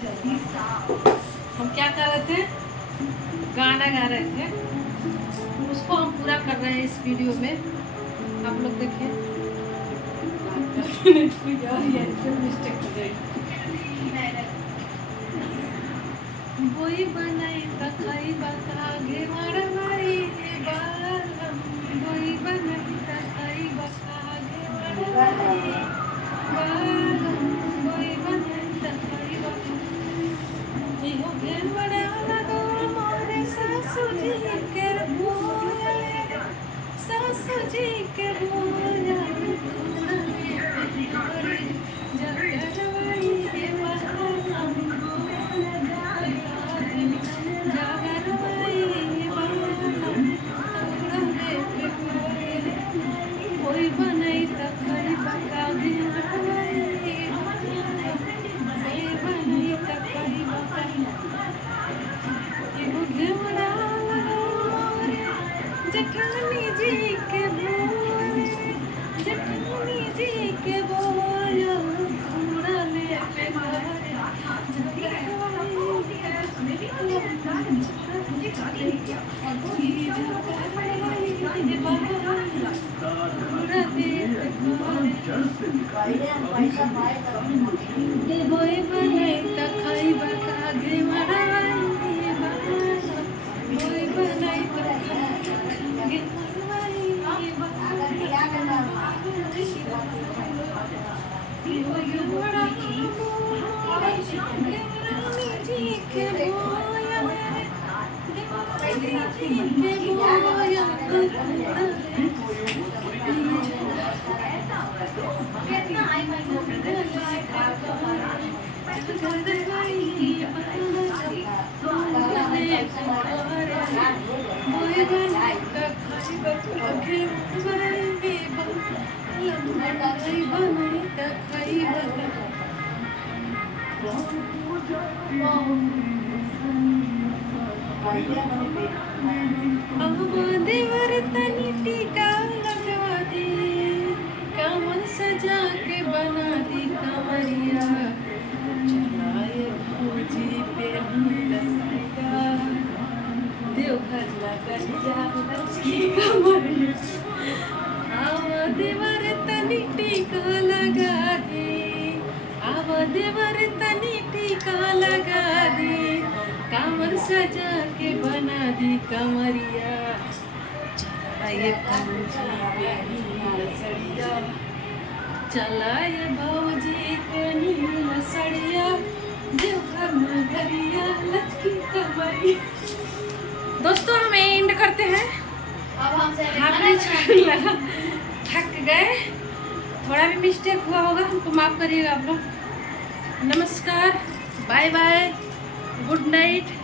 हम क्या कर रहे थे, गाना गा रहे थे, उसको हम पूरा कर रहे हैं इस वीडियो में। आप लोग देखिए। मिस्टेक हो जाएगी। बोई बनाई तखाई बकागे मरवाई बालम, बोई बनाई तखाई बकागे मरवाई बालम, बोई बनाई तखाई बकागे हो घेर बड़ा लगो मोरे सासू जी के बोले, सासू जी के बोले जेठानी जी के बोले, जेठानी जी के बोले उड़ाने पे बोई बनाई तखाई बकागे मरवाई बोई बनाई तखाई मरवाई बड़ा जी के बोया के बोया देवर तनी टीका लगवा दी, कमर सजा के बना दी कमरिया, चलाए फौजी पे लगा देवघर लगन जा लचकी कमरिया, आव देवर तनी टीका लगा दी, आव देवर तनी टीका लगा दी, कमर सजा के बना दी कमरिया, चलाए फौजी पे सड़िया, चलाए भौजी पे नीला सड़िया, देवघर नगरिया लचकी कमरिया। दोस्तों हम एंड करते हैं। अब हमसे लगा थक गए, थोड़ा भी मिस्टेक हुआ होगा हमको माफ करिएगा आप लोग। नमस्कार, बाय बाय, गुड नाइट।